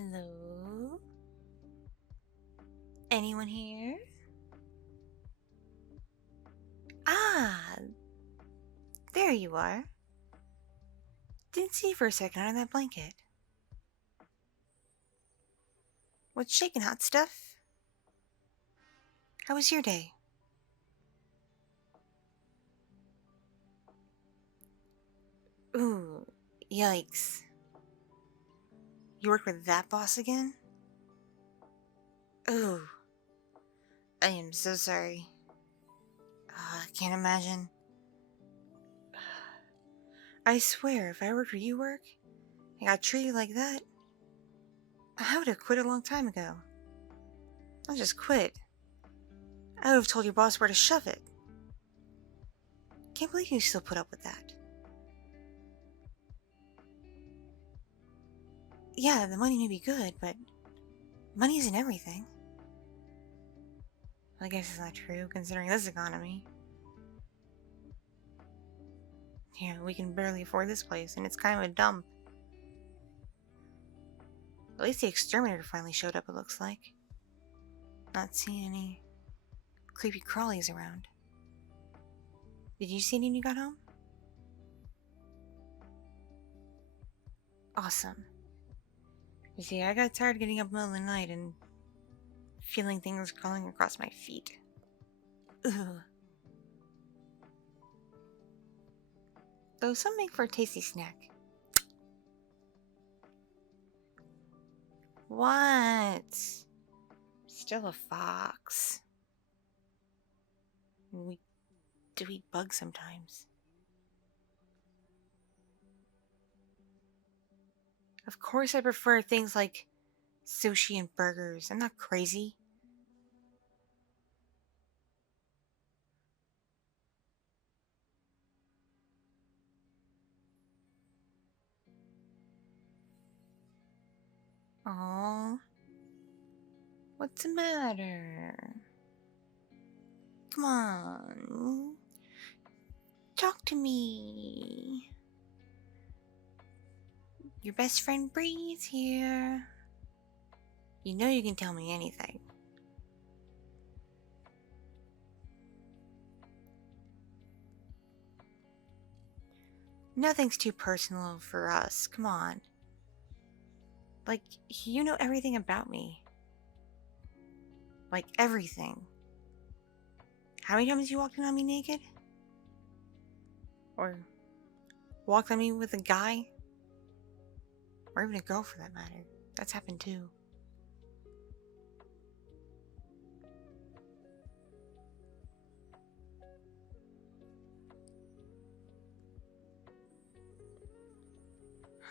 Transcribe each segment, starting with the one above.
Hello? Anyone here? Ah, there you are. Didn't see you for a second under that blanket. What's shaking, hot stuff? How was your day? Ooh, yikes. You work with that boss again? Ooh, I am so sorry. I can't imagine. I swear, if I worked where you work, and got treated like that, I would have quit a long time ago. Not just quit. I would have told your boss where to shove it. Can't believe you still put up with that. Yeah, the money may be good, but money isn't everything. Well, I guess it's not true, considering this economy. Yeah, we can barely afford this place, and it's kind of a dump. At least the exterminator finally showed up, it looks like. Not seeing any creepy crawlies around. Did you see any when you got home? Awesome. You see, I got tired getting up in the middle of the night and feeling things crawling across my feet. Ugh. Though some make for a tasty snack. What? Still a fox. We do eat bugs sometimes. Of course I prefer things like sushi and burgers. I'm not crazy. Oh, what's the matter? Come on. Talk to me. Your best friend Bree's here. You know you can tell me anything. Nothing's too personal for us. Come on. Like, you know everything about me. Like, everything. How many times you walked in on me naked? Or walked on me with a guy? Or even a girl for that matter. That's happened too.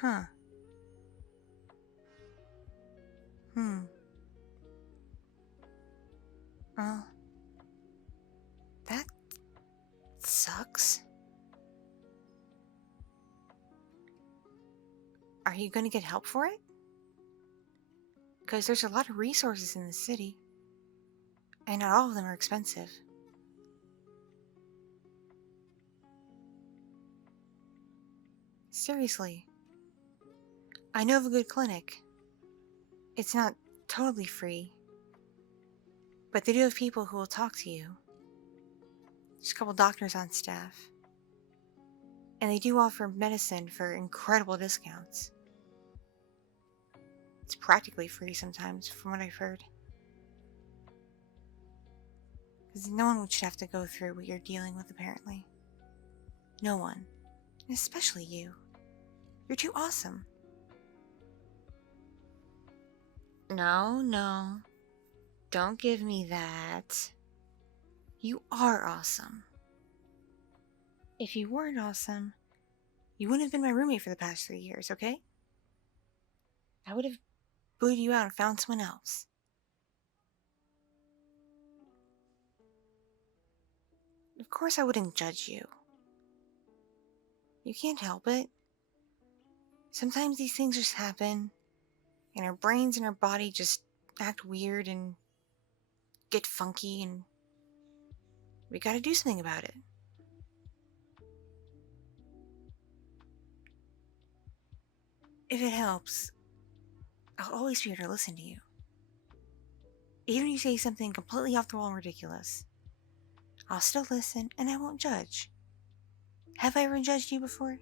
Huh. Well, that sucks. Are you going to get help for it? Because there's a lot of resources in the city. And not all of them are expensive. Seriously. I know of a good clinic. It's not totally free. But they do have people who will talk to you. There's a couple doctors on staff. And they do offer medicine for incredible discounts. It's practically free sometimes, from what I've heard. Because no one should have to go through what you're dealing with, apparently. No one. And especially you. You're too awesome. No. Don't give me that. You are awesome. If you weren't awesome, you wouldn't have been my roommate for the past 3 years, okay? I would have booted you out and found someone else. Of course I wouldn't judge you. You can't help it. Sometimes these things just happen, and our brains and our body just act weird and get funky, and we gotta do something about it. If it helps, I'll always be here to listen to you. Even if you say something completely off the wall and ridiculous, I'll still listen and I won't judge. Have I ever judged you before?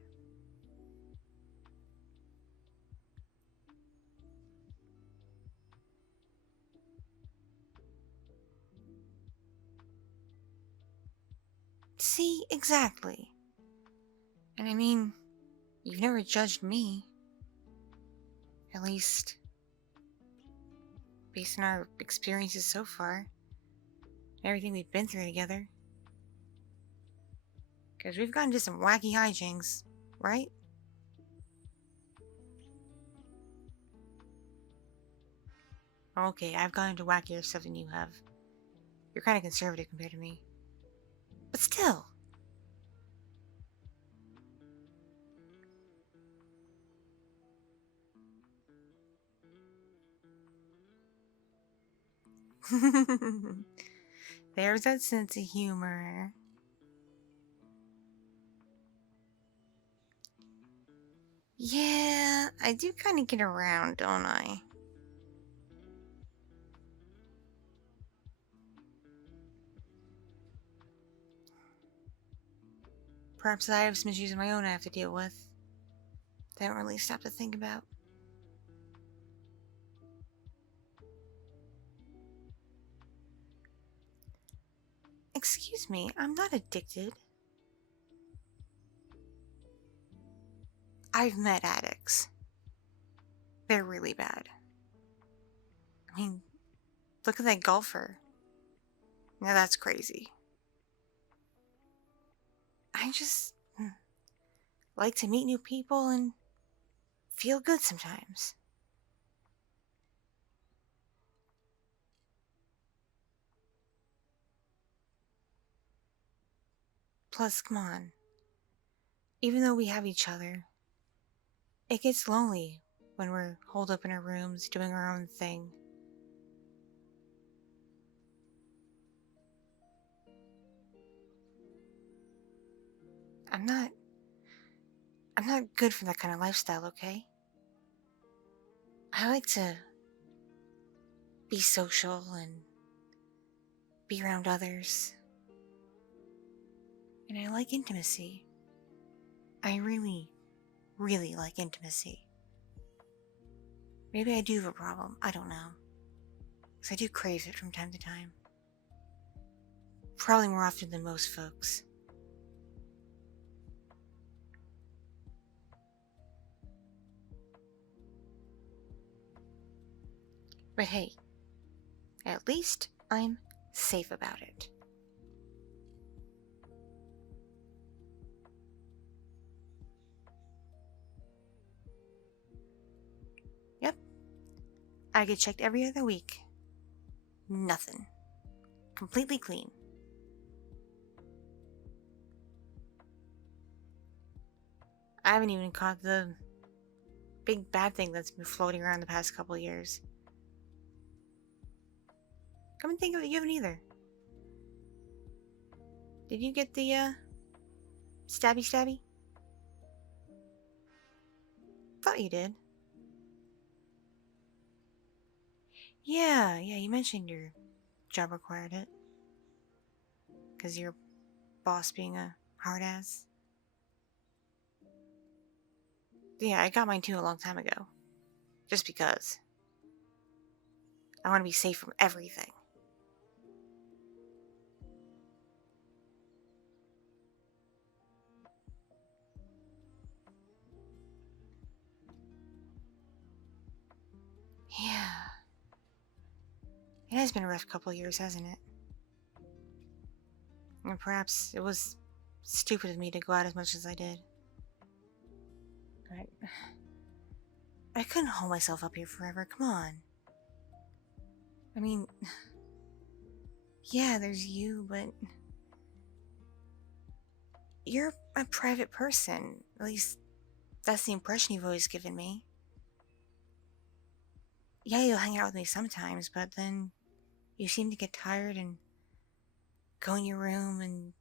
See, exactly. And I mean, you've never judged me. At least, based on our experiences so far. Everything we've been through together. Because we've gotten into some wacky hijinks, right? Okay, I've gotten into wackier stuff than you have. You're kind of conservative compared to me. But still. There's that sense of humor. Yeah, I do kind of get around, don't I? Perhaps I have some issues of my own I have to deal with. That I don't really stop to think about. Excuse me, I'm not addicted. I've met addicts. They're really bad. I mean, look at that golfer. Now that's crazy. I just like to meet new people and feel good sometimes. Plus, come on. Even though we have each other, it gets lonely when we're holed up in our rooms doing our own thing. I'm not good for that kind of lifestyle, okay? I like to be social and be around others. And I like intimacy. I really, really like intimacy. Maybe I do have a problem, I don't know. Because I do crave it from time to time. Probably more often than most folks. But hey, at least I'm safe about it. Yep. I get checked every other week. Nothing. Completely clean. I haven't even caught the big bad thing that's been floating around the past couple of years. Come and think of it, you haven't either. Did you get the, stabby? Thought you did. Yeah, you mentioned your job required it. Because your boss being a hard ass. Yeah, I got mine too a long time ago. Just because. I want to be safe from everything. Yeah. It has been a rough couple of years, hasn't it? And perhaps it was stupid of me to go out as much as I did. I couldn't hold myself up here forever, come on. I mean, yeah, there's you, but you're a private person. At least, that's the impression you've always given me. Yeah, you'll hang out with me sometimes, but then you seem to get tired and go in your room and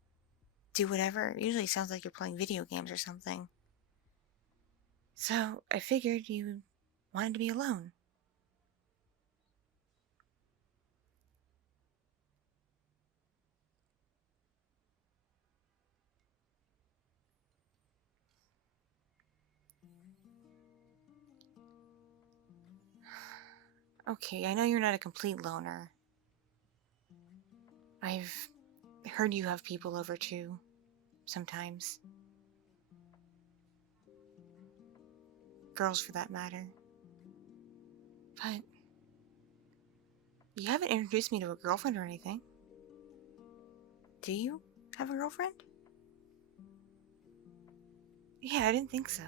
do whatever. It usually sounds like you're playing video games or something. So I figured you wanted to be alone. Okay, I know you're not a complete loner. I've heard you have people over too, sometimes. Girls, for that matter. But you haven't introduced me to a girlfriend or anything. Do you have a girlfriend? Yeah, I didn't think so.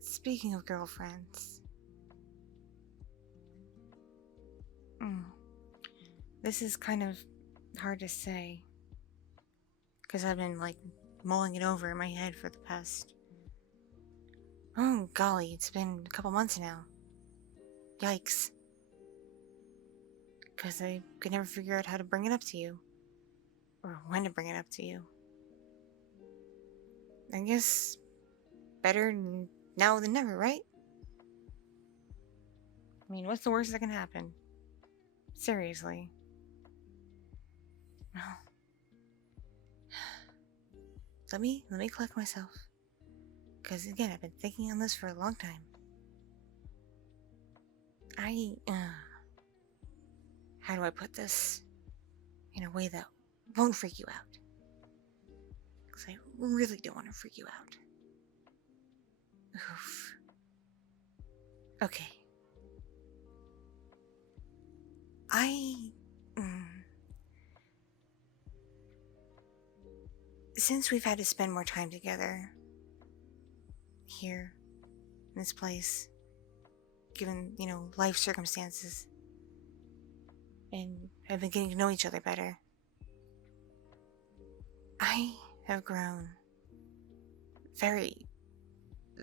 Speaking of girlfriends, this is kind of hard to say. Because I've been, like, mulling it over in my head for the past... Oh, golly, it's been a couple months now. Yikes. Because I could never figure out how to bring it up to you. Or when to bring it up to you. I guess better now than never, right? I mean, what's the worst that can happen? Seriously. Let me collect myself. Because again, I've been thinking on this for a long time. How do I put this in a way that won't freak you out? Because I really don't want to freak you out. Oof. Okay. Since we've had to spend more time together here, in this place, given, life circumstances, and have been getting to know each other better, I have grown very,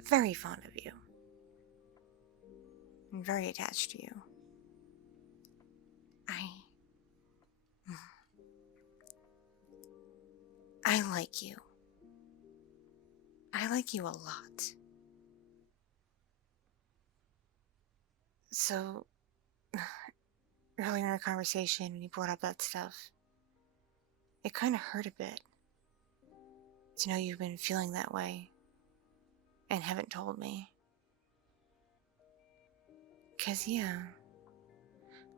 very fond of you. And very attached to you. I like you. I like you a lot. So, earlier in our conversation, when you brought up that stuff, it kind of hurt a bit to know you've been feeling that way and haven't told me. 'Cause, yeah,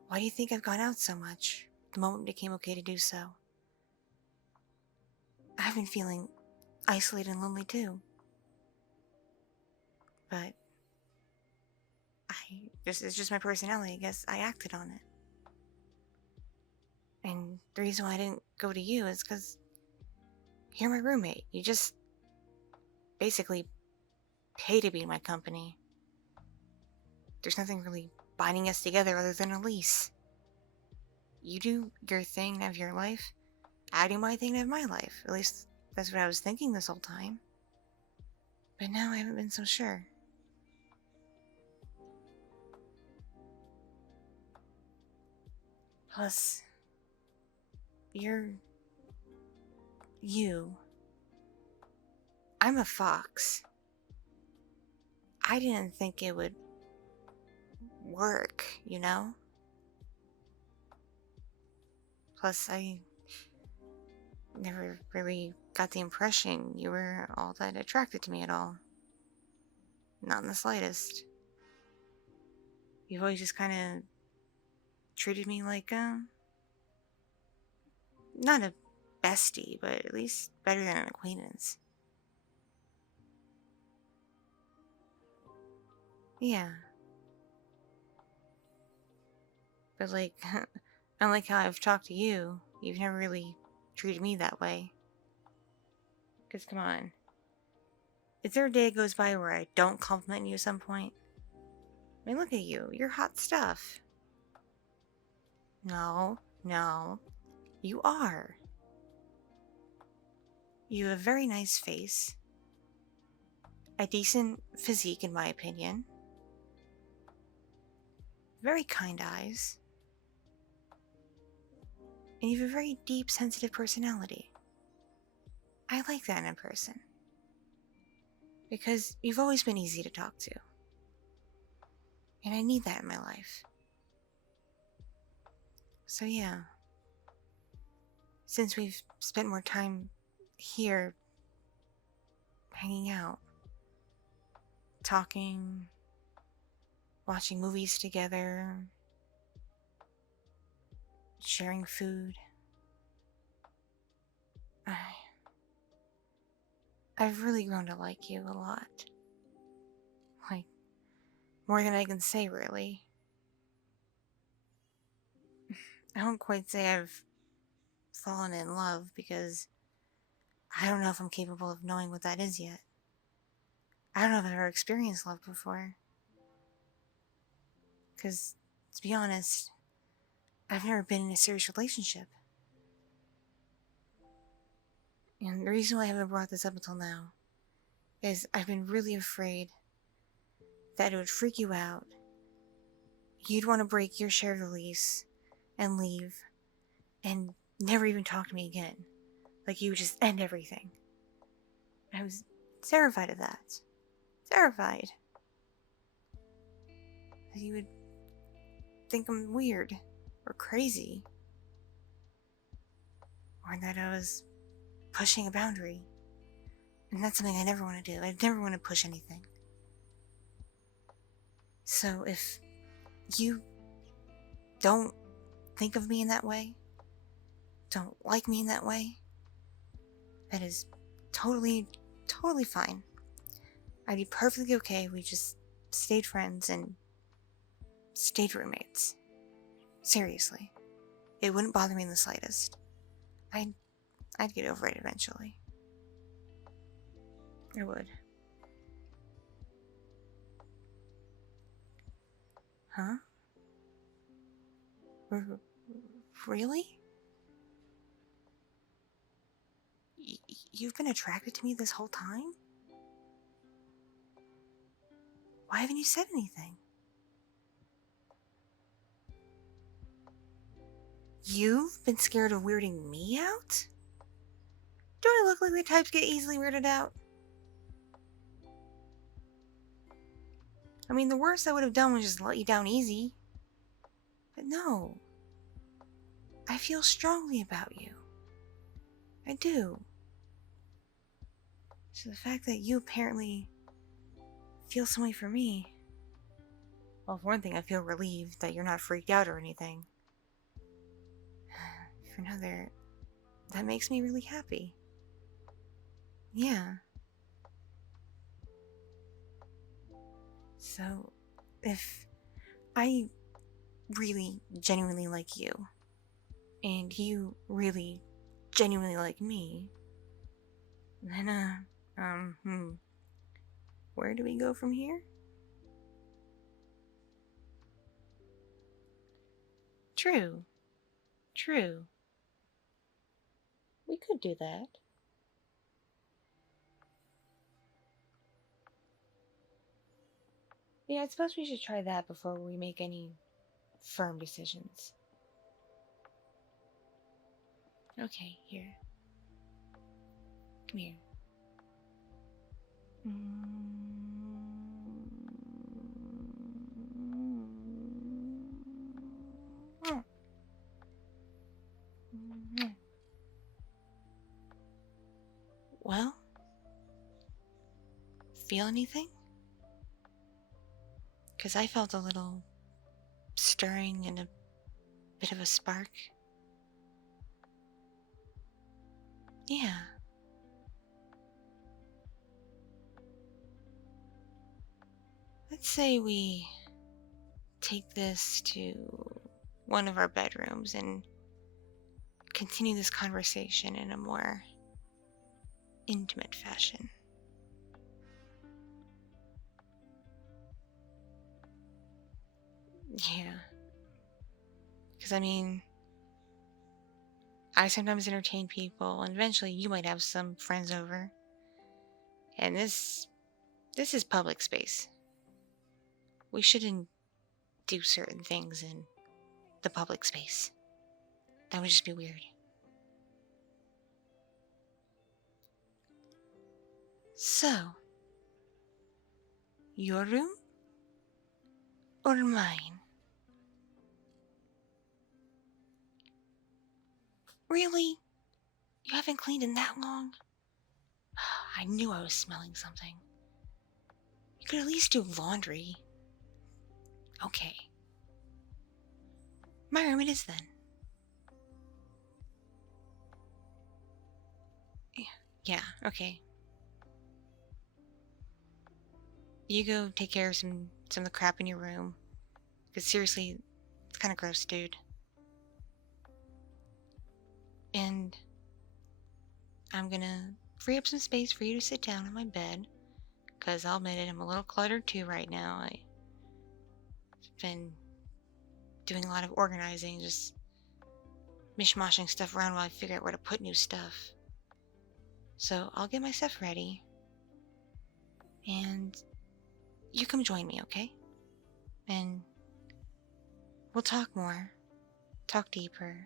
why do you think I've gone out so much the moment it became okay to do so? I've been feeling isolated and lonely too. But it's just my personality. I guess I acted on it. And the reason why I didn't go to you is because you're my roommate. You just basically pay to be in my company. There's nothing really binding us together other than a lease. You do your thing and have your life. I do my thing and have my life. At least that's what I was thinking this whole time. But now I haven't been so sure. Plus, you. I'm a fox. I didn't think it would work, Plus, I never really got the impression you were all that attracted to me at all. Not in the slightest. You've always just kind of treated me like, not a bestie, but at least better than an acquaintance. Yeah. But, like, unlike how I've talked to you, you've never really treated me that way. Because, come on. Is there a day that goes by where I don't compliment you at some point? I mean, look at you. You're hot stuff. No. You are. You have a very nice face. A decent physique, in my opinion. Very kind eyes. And you have a very deep, sensitive personality. I like that in a person. Because you've always been easy to talk to. And I need that in my life. So yeah. since we've spent more time here hanging out, talking, watching movies together, sharing food. I've really grown to like you a lot. Like, more than I can say, really. I don't quite say I've fallen in love because I don't know if I'm capable of knowing what that is yet. I don't know if I've ever experienced love before. Because, to be honest, I've never been in a serious relationship. And the reason why I haven't brought this up until now is I've been really afraid that it would freak you out. You'd want to break your share of the lease and leave and never even talk to me again. Like you would just end everything. I was terrified of that. Terrified. That you would think I'm weird or crazy. Or that I was pushing a boundary. And that's something I never want to do. I never want to push anything. So if you don't think of me in that way, don't like me in that way, that is totally fine. I'd be perfectly okay if we just stayed friends and stayed roommates. Seriously. It wouldn't bother me in the slightest. I'd get over it eventually. I would. Huh? Really? You've been attracted to me this whole time? Why haven't you said anything? You've been scared of weirding me out? Do I look like the types get easily weirded out? I mean, the worst I would have done was just let you down easy. But no. I feel strongly about you. I do. So the fact that you apparently feel some way for me... Well, for one thing, I feel relieved that you're not freaked out or anything. For another, that makes me really happy. Yeah. So, if I really genuinely like you, and you really genuinely like me, then, where do we go from here? True. We could do that. Yeah, I suppose we should try that before we make any firm decisions. Okay, here. Come here. Well, feel anything? Because I felt a little stirring and a bit of a spark. Yeah. Let's say we take this to one of our bedrooms and continue this conversation in a more intimate fashion. Yeah. Because, I mean, I sometimes entertain people, and eventually you might have some friends over. And this is public space. We shouldn't do certain things in the public space. That would just be weird. So, your room or mine? Really? You haven't cleaned in that long? I knew I was smelling something. You could at least do laundry. Okay. My room it is then. Yeah, okay. You go take care of some of the crap in your room. Because seriously, it's kind of gross, dude. And I'm gonna free up some space for you to sit down on my bed. Because I'll admit it, I'm a little cluttered too right now. I've been doing a lot of organizing, just mishmashing stuff around while I figure out where to put new stuff. So I'll get my stuff ready. And you come join me, okay? And we'll talk more. Talk deeper.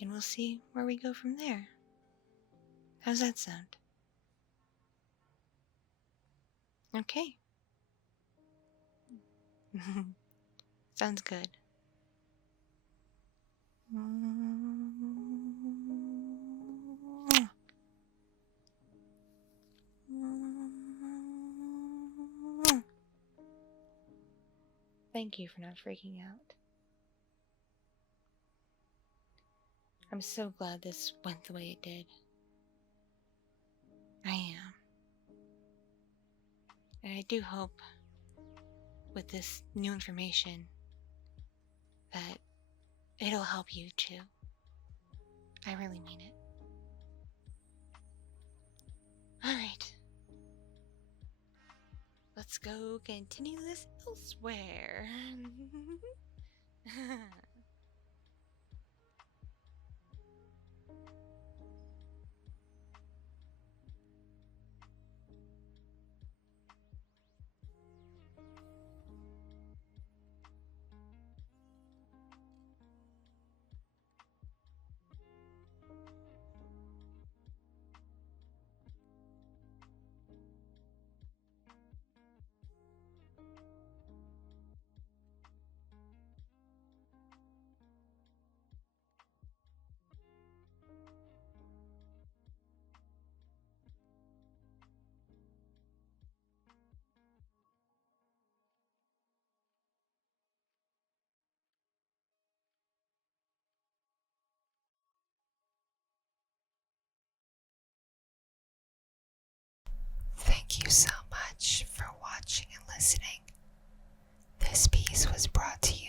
And we'll see where we go from there. How's that sound? Okay. Sounds good. Thank you for not freaking out. I'm so glad this went the way it did. I am. And I do hope with this new information that it'll help you too. I really mean it. Alright. Let's go continue this elsewhere. Thank you so much for watching and listening. This piece was brought to you